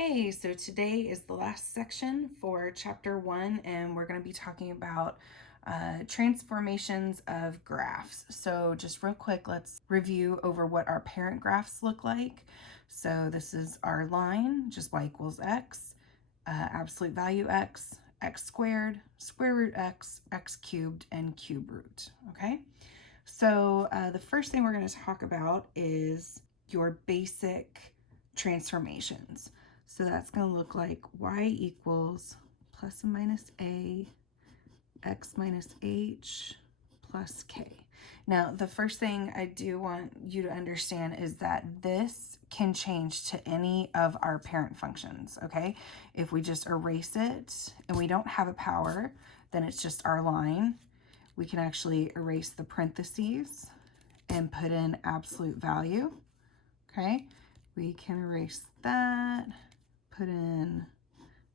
Hey, so today is the last section for chapter 1, and we're going to be talking about transformations of graphs. So just real quick, let's review over what our parent graphs look like. So this is our line, just y equals x, absolute value x, x squared, square root x, x cubed, and cube root, okay? So the first thing we're going to talk about is your basic transformations. So that's going to look like y equals plus and minus a, x minus h, plus k. Now, the first thing I do want you to understand is that this can change to any of our parent functions, okay? If we just erase it and we don't have a power, then it's just our line. We can actually erase the parentheses and put in absolute value, okay? We can erase that, put in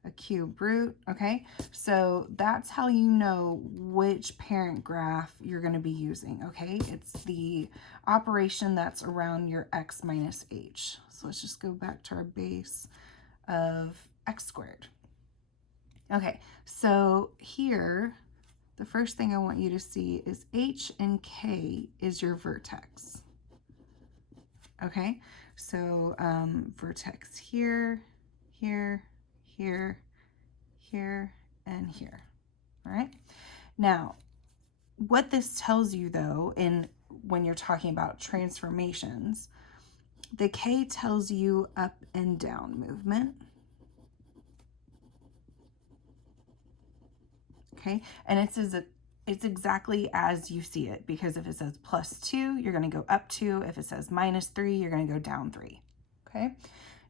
a cube root, okay? So that's how you know which parent graph you're going to be using, okay? It's the operation that's around your x minus h. So let's just go back to our base of x squared. Okay, so here, the first thing I want you to see is h and k is your vertex. Okay, so vertex here, here, here, here, and here. All right. Now, what this tells you though, when you're talking about transformations, the K tells you up and down movement. Okay, and it's exactly as you see it, because if it says plus 2, you're going to go up 2. If it says minus 3, you're going to go down 3. Okay,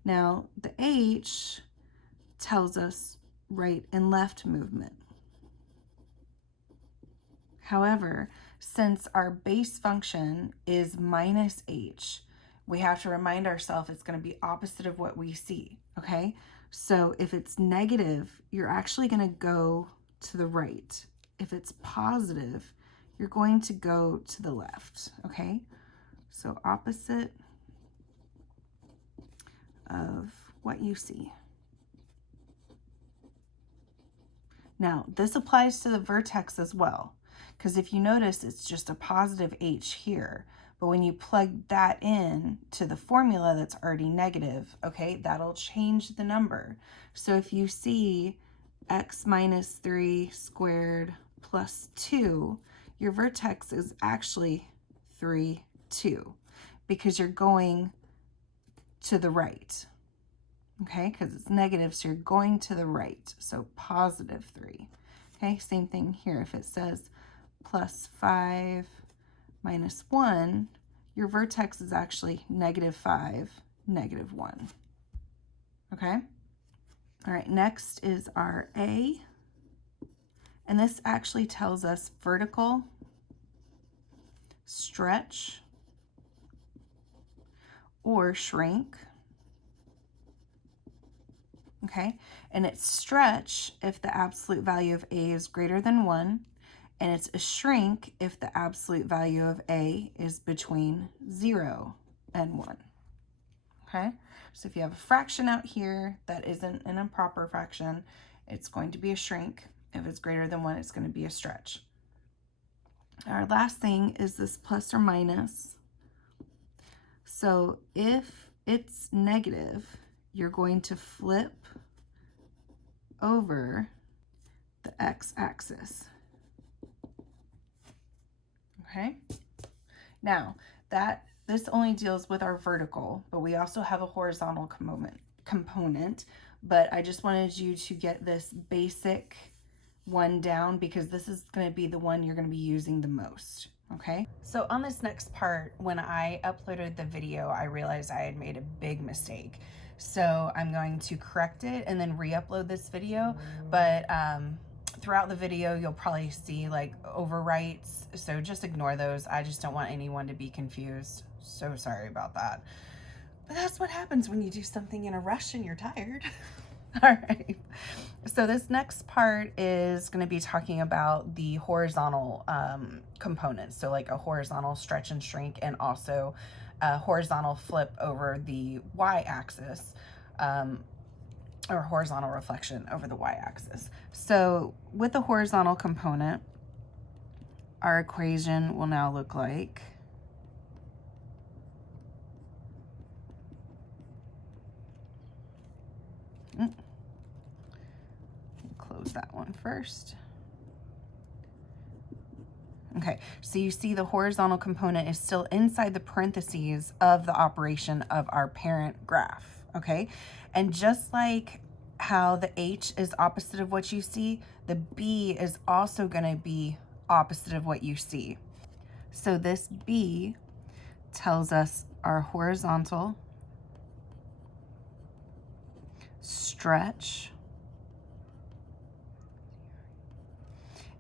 now the H tells us right and left movement. However, since our base function is minus h, we have to remind ourselves it's going to be opposite of what we see, okay? So if it's negative, you're actually going to go to the right. If it's positive, you're going to go to the left, okay? So opposite of what you see. Now, this applies to the vertex as well, because if you notice, it's just a positive h here. But when you plug that in to the formula that's already negative, okay, that'll change the number. So if you see x minus 3 squared plus 2, your vertex is actually 3, 2, because you're going to the right. Okay, because it's negative, so you're going to the right. So positive 3. Okay, same thing here. If it says plus 5 minus 1, your vertex is actually negative 5, negative 1. Okay? All right, next is our A. And this actually tells us vertical, stretch, or shrink. Okay, and it's stretch if the absolute value of A is greater than 1, and it's a shrink if the absolute value of A is between 0 and 1. Okay, so if you have a fraction out here that isn't an improper fraction, it's going to be a shrink. If it's greater than 1, it's going to be a stretch. Our last thing is this plus or minus. So if it's negative, you're going to flip over the x-axis. Okay? Now, this only deals with our vertical, but we also have a horizontal component, but I just wanted you to get this basic one down because this is going to be the one you're going to be using the most. Okay, so on this next part, when I uploaded the video, I realized I had made a big mistake. So I'm going to correct it and then re-upload this video. But throughout the video, you'll probably see like overwrites. So just ignore those. I just don't want anyone to be confused. So sorry about that. But that's what happens when you do something in a rush and you're tired. All right, so this next part is going to be talking about the horizontal components. So like a horizontal stretch and shrink, and also a horizontal flip over the y-axis. or horizontal reflection over the y-axis. So with the horizontal component, our equation will now look like close that one first. Okay, so you see the horizontal component is still inside the parentheses of the operation of our parent graph, okay? And just like how the H is opposite of what you see, the B is also gonna be opposite of what you see. So this B tells us our horizontal stretch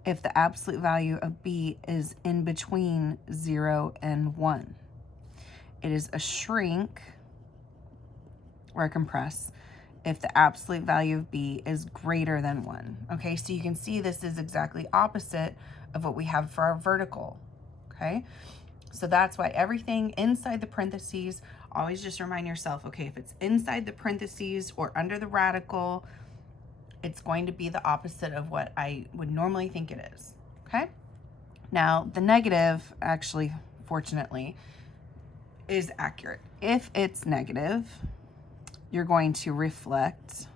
if the absolute value of B is in between 0 and 1. It is a shrink or a compress if the absolute value of B is greater than 1. Okay, so you can see this is exactly opposite of what we have for our vertical. Okay, so that's why everything inside the parentheses, always just remind yourself, okay, if it's inside the parentheses or under the radical, it's going to be the opposite of what I would normally think it is, okay? Now, the negative, actually, fortunately, is accurate. If it's negative, you're going to reflect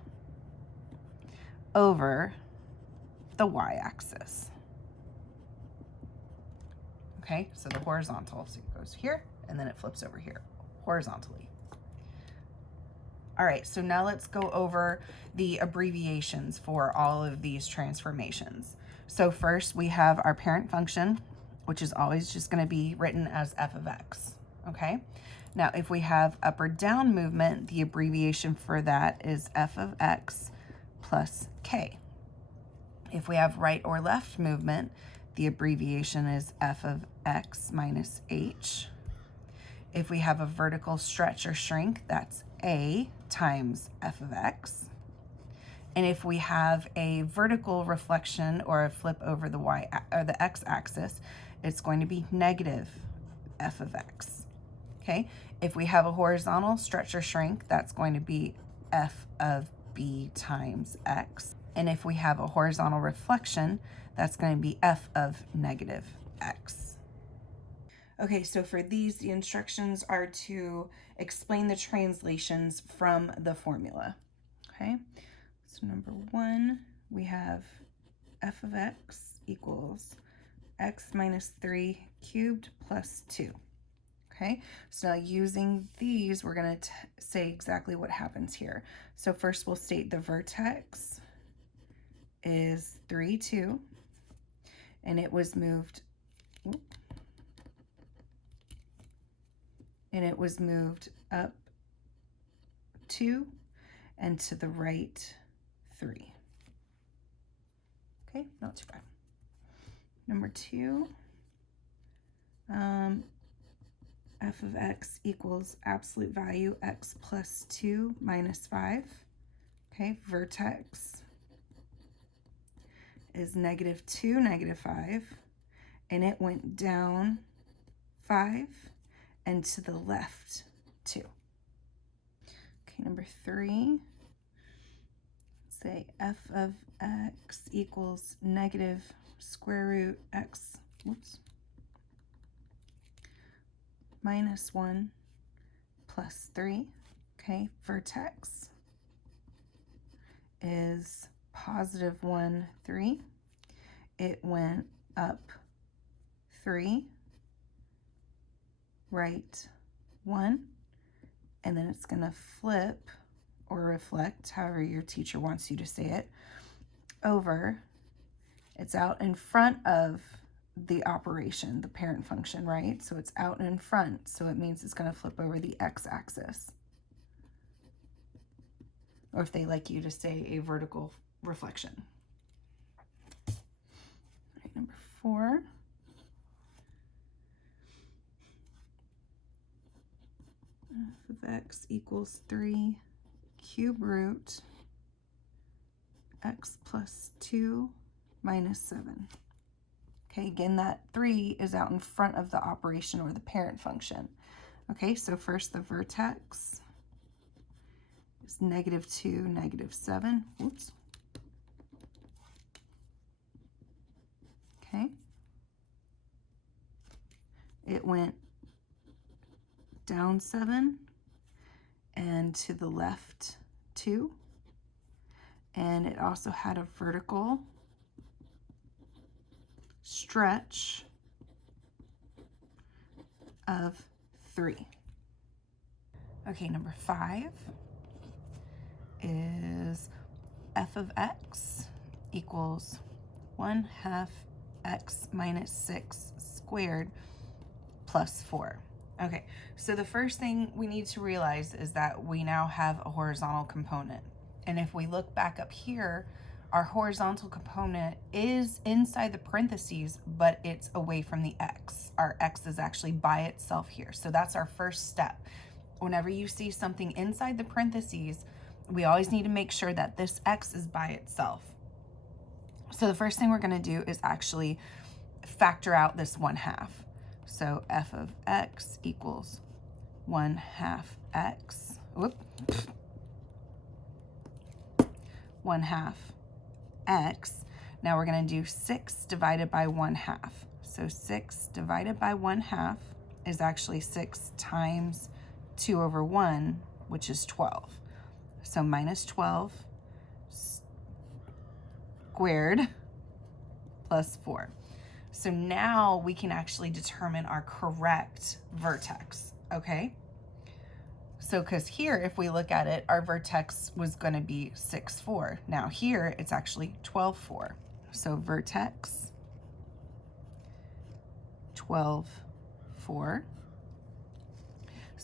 over the y-axis. Okay, so the horizontal, so it goes here, and then it flips over here, horizontally. All right, so now let's go over the abbreviations for all of these transformations. So first we have our parent function, which is always just gonna be written as f of x, okay? Now, if we have up or down movement, the abbreviation for that is f of x plus k. If we have right or left movement, the abbreviation is f of x minus h. If we have a vertical stretch or shrink, that's a times f of x. And if we have a vertical reflection or a flip over the y or the x-axis, it's going to be negative f of x. Okay, if we have a horizontal stretch or shrink, that's going to be f of b times x. And if we have a horizontal reflection, that's going to be f of negative x. Okay, so for these, the instructions are to explain the translations from the formula. Okay, so number 1, we have f of x equals x minus 3 cubed plus 2. Okay, so now using these, we're going to say exactly what happens here. So first we'll state the vertex is 3, 2, and it was moved, up 2 and to the right 3. Okay, not too bad. Number 2, f of x equals absolute value x plus 2 minus 5. Okay, vertex is negative 2, negative 5, and it went down 5 and to the left 2. Okay, number 3, say f of x equals negative square root x, minus 1 plus 3. Okay, vertex is positive 1, 3. It went up 3, right 1, and then it's going to flip or reflect, however your teacher wants you to say it, over. It's out in front of the operation, the parent function, right? So it's out in front, so it means it's going to flip over the x-axis. Or if they like you to say a vertical reflection. All right, number 4. F of x equals 3 cube root x plus 2 minus 7. Okay, again, that 3 is out in front of the operation or the parent function. Okay, so first the vertex is -2, -7. Oops. Okay. It went down 7 and to the left 2. And it also had a vertical stretch of 3. Okay, number 5 is f of x equals 1/2 x minus 6 squared plus 4. Okay, so the first thing we need to realize is that we now have a horizontal component. And if we look back up here, our horizontal component is inside the parentheses, but it's away from the x. Our x is actually by itself here. So that's our first step. Whenever you see something inside the parentheses, we always need to make sure that this x is by itself. So the first thing we're going to do is actually factor out this 1/2. So f of x equals 1/2 x. Whoop. 1/2 x. Now we're going to do 6 divided by 1/2. So 6 divided by 1/2 is actually 6 times 2 over 1, which is 12. So minus 12 squared plus 4. So now we can actually determine our correct vertex, okay? So because here, if we look at it, our vertex was going to be 6, 4. Now here, it's actually 12, 4. So vertex 12, 4,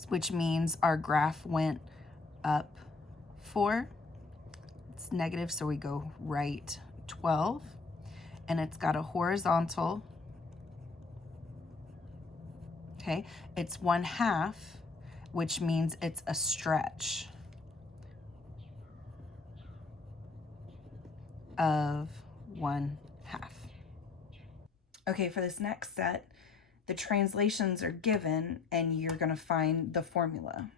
which means our graph went up 4. It's negative, so we go right 12. And it's got a horizontal, okay? It's 1/2, which means it's a stretch of 1/2. Okay, for this next set, the translations are given and you're gonna find the formula.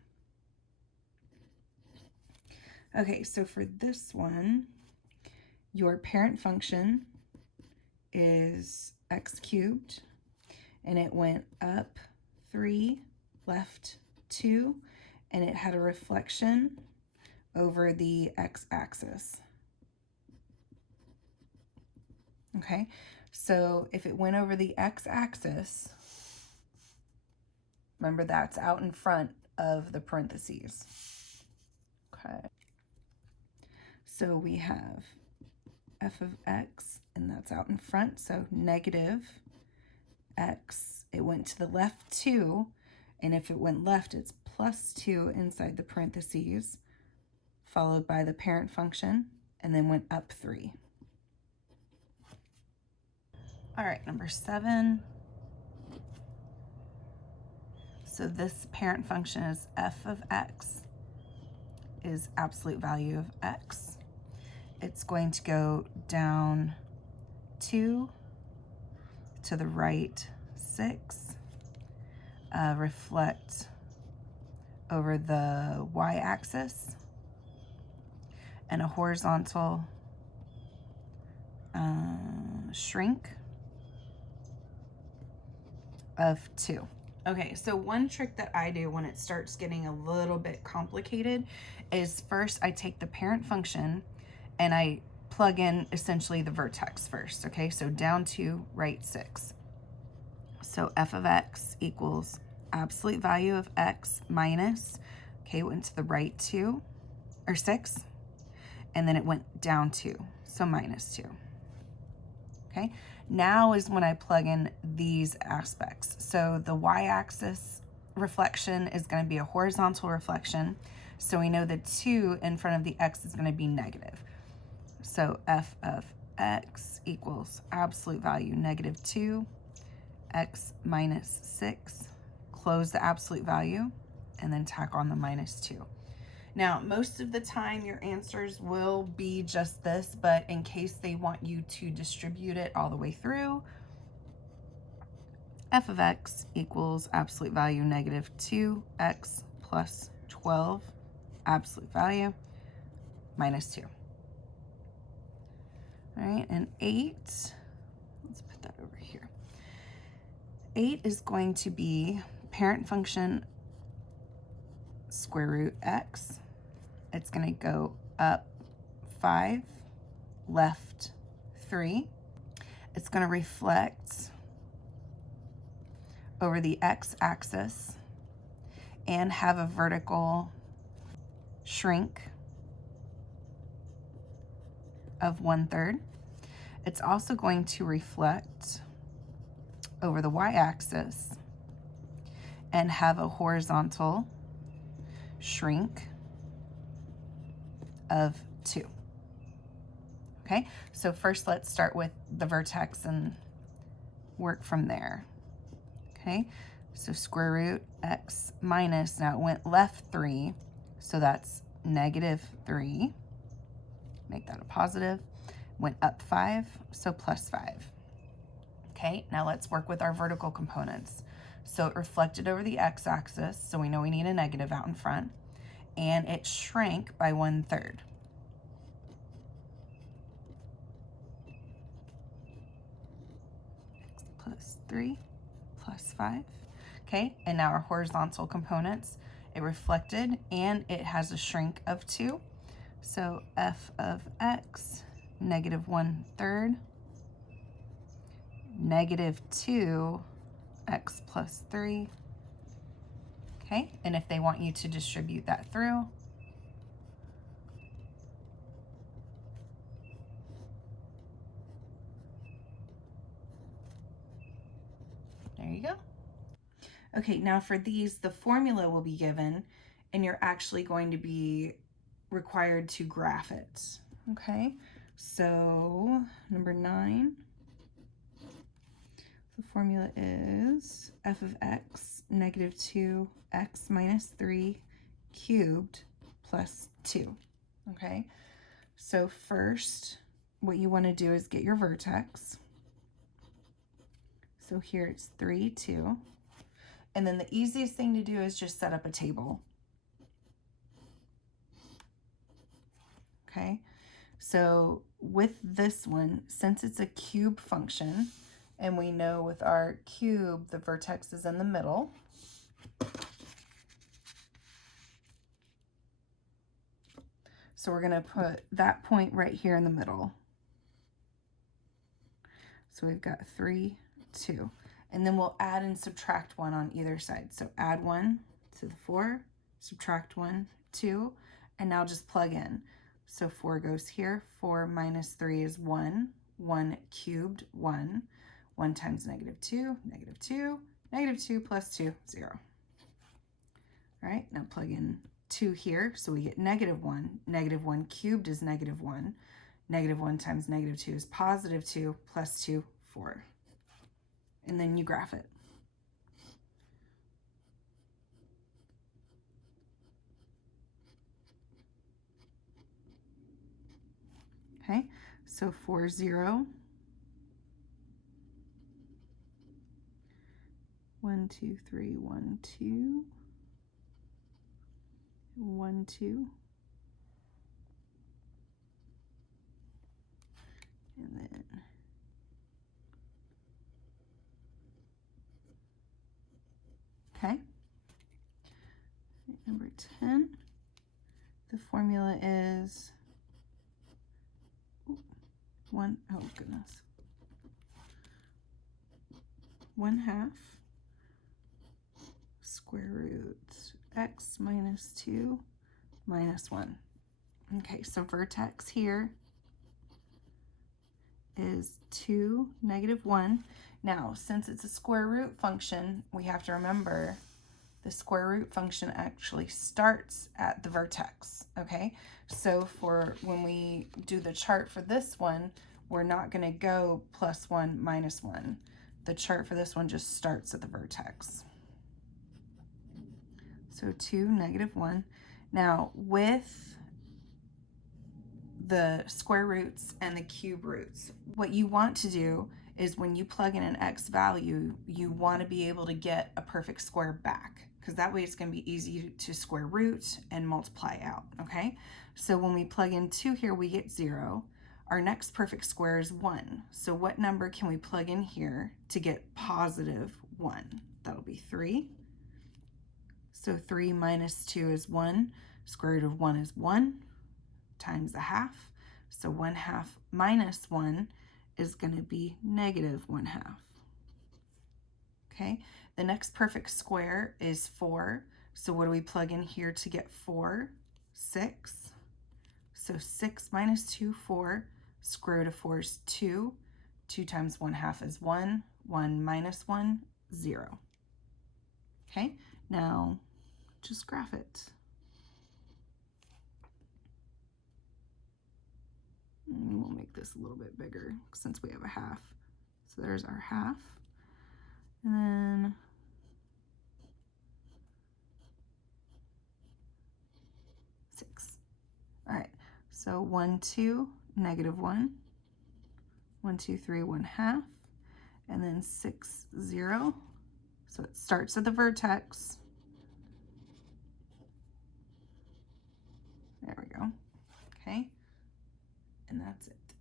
Okay, so for this one, your parent function is x cubed, and it went up 3, left 2, and it had a reflection over the x-axis. Okay, so if it went over the x-axis, remember that's out in front of the parentheses. Okay, so we have f of x, and that's out in front, so negative x. It went to the left 2, and if it went left, it's plus 2 inside the parentheses, followed by the parent function, and then went up 3. All right, number 7. So this parent function is f of x is absolute value of x. It's going to go down 2, to the right 6, reflect over the y-axis, and a horizontal shrink of 2. Okay, so one trick that I do when it starts getting a little bit complicated is first I take the parent function and I plug in essentially the vertex first, okay? So down 2, right 6. So f of x equals absolute value of x minus, okay, it went to the right 2, or 6, and then it went down 2, so minus 2. Okay, now is when I plug in these aspects. So the y-axis reflection is going to be a horizontal reflection, so we know the 2 in front of the x is going to be negative. So f of x equals absolute value negative 2, x minus 6, close the absolute value, and then tack on the minus 2. Now, most of the time your answers will be just this, but in case they want you to distribute it all the way through, f of x equals absolute value negative 2x plus 12 absolute value, minus 2. All right, and 8, let's put that over here. 8 is going to be parent function square root x. It's going to go up 5, left 3. It's going to reflect over the x-axis and have a vertical shrink of 1/3. It's also going to reflect over the y-axis and have a horizontal shrink of 2. Okay, so first let's start with the vertex and work from there. Okay, so square root x minus, now it went left 3, so that's -3. Make that a positive. Went up 5, so plus 5. Okay, now let's work with our vertical components. So it reflected over the x-axis, so we know we need a negative out in front, and it shrank by 1/3. X plus 3 plus 5. Okay, and now our horizontal components, it reflected and it has a shrink of 2. So f of x, -1/3, -2 x plus 3. Okay, and if they want you to distribute that through, there you go. Okay, now for these, the formula will be given and you're actually going to be required to graph it. Okay, so number 9, the formula is f of x, -2 x minus 3 cubed plus 2. Okay, so first what you want to do is get your vertex. So here it's 3, 2. And then the easiest thing to do is just set up a table. Okay, so with this one, since it's a cube function, and we know with our cube, the vertex is in the middle. So we're gonna put that point right here in the middle. So we've got 3, 2. And then we'll add and subtract 1 on either side. So add 1 to the 4, subtract 1, 2, and now just plug in. So 4 goes here, 4 minus 3 is 1, 1 cubed, 1, 1 times -2, -2, -2 plus 2, 0. All right, now plug in 2 here, so we get -1. -1 cubed is -1. -1 times -2 is +2, plus 2, 4. And then you graph it. Okay, so 4, 0. 1, 2, 3, 1, 2. 1, 2. And then okay. Number 10, the formula is 1, oh goodness, 1/2 square root x minus 2 minus 1. Okay, so vertex here is 2, -1. Now, since it's a square root function, we have to remember the square root function actually starts at the vertex, okay? So for when we do the chart for this one, we're not gonna go +1, -1. The chart for this one just starts at the vertex. So 2, -1. Now with the square roots and the cube roots, what you want to do is when you plug in an x value, you want to be able to get a perfect square back, because that way it's going to be easy to square root and multiply out, okay? So when we plug in 2 here, we get 0. Our next perfect square is 1. So what number can we plug in here to get positive 1? That'll be 3. So 3 minus 2 is 1. Square root of 1 is 1 times a half. So 1/2 minus 1 is going to be negative 1/2. Okay, the next perfect square is 4. So what do we plug in here to get 4? 6. So 6 minus 2, 4. Square root of 4 is 2. 2 times 1/2 is 1. 1 minus 1, 0. Okay, now just graph it. And we'll make this a little bit bigger since we have a half. So there's our half. And then six. All right, so 1, 2, negative 1. 1, 2, 3, 1/2. And then 6, 0. So it starts at the vertex. There we go. Okay, and that's it.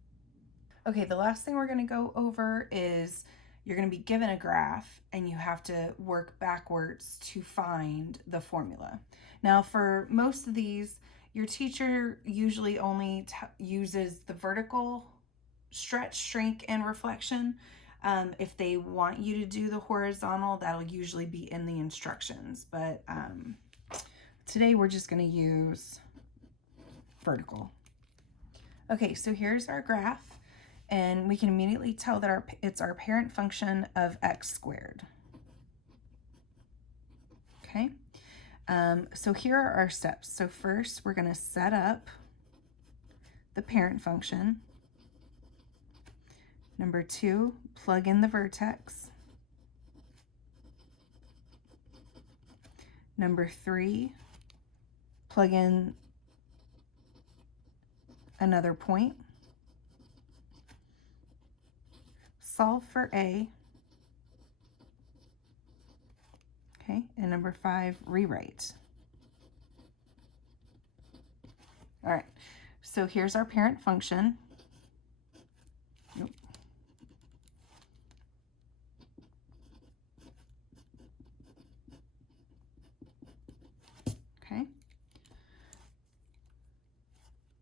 Okay, the last thing we're going to go over is you're going to be given a graph and you have to work backwards to find the formula. Now, for most of these, your teacher usually only uses the vertical stretch, shrink, and reflection. If they want you to do the horizontal, that'll usually be in the instructions. But today we're just going to use vertical. Okay, so here's our graph. And we can immediately tell that it's our parent function of x squared. Okay, so here are our steps. So first, we're going to set up the parent function. Number 2, plug in the vertex. Number 3, plug in another point. Solve for a. Okay, and number 5, rewrite. All right, so here's our parent function. Nope. Okay.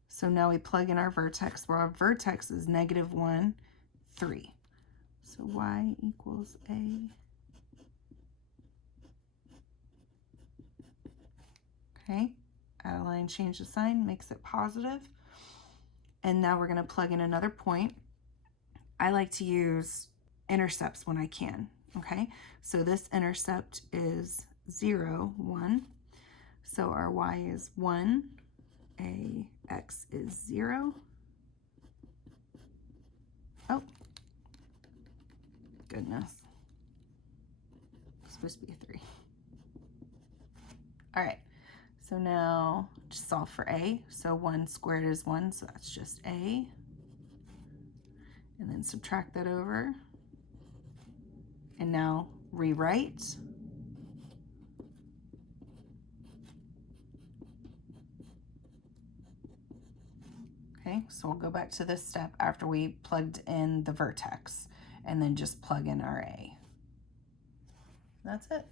So now we plug in our vertex, where our vertex is negative 1, 3. So y equals a. Okay, add a line, change the sign, makes it positive. And now we're going to plug in another point. I like to use intercepts when I can. Okay, so this intercept is 0, 1. So our y is 1, a x is 0. Oh, goodness. It's supposed to be a 3. All right, so now just solve for a. So 1 squared is 1, so that's just a. And then subtract that over. And now rewrite. Okay, so we'll go back to this step after we plugged in the vertex, and then just plug in our a. That's it.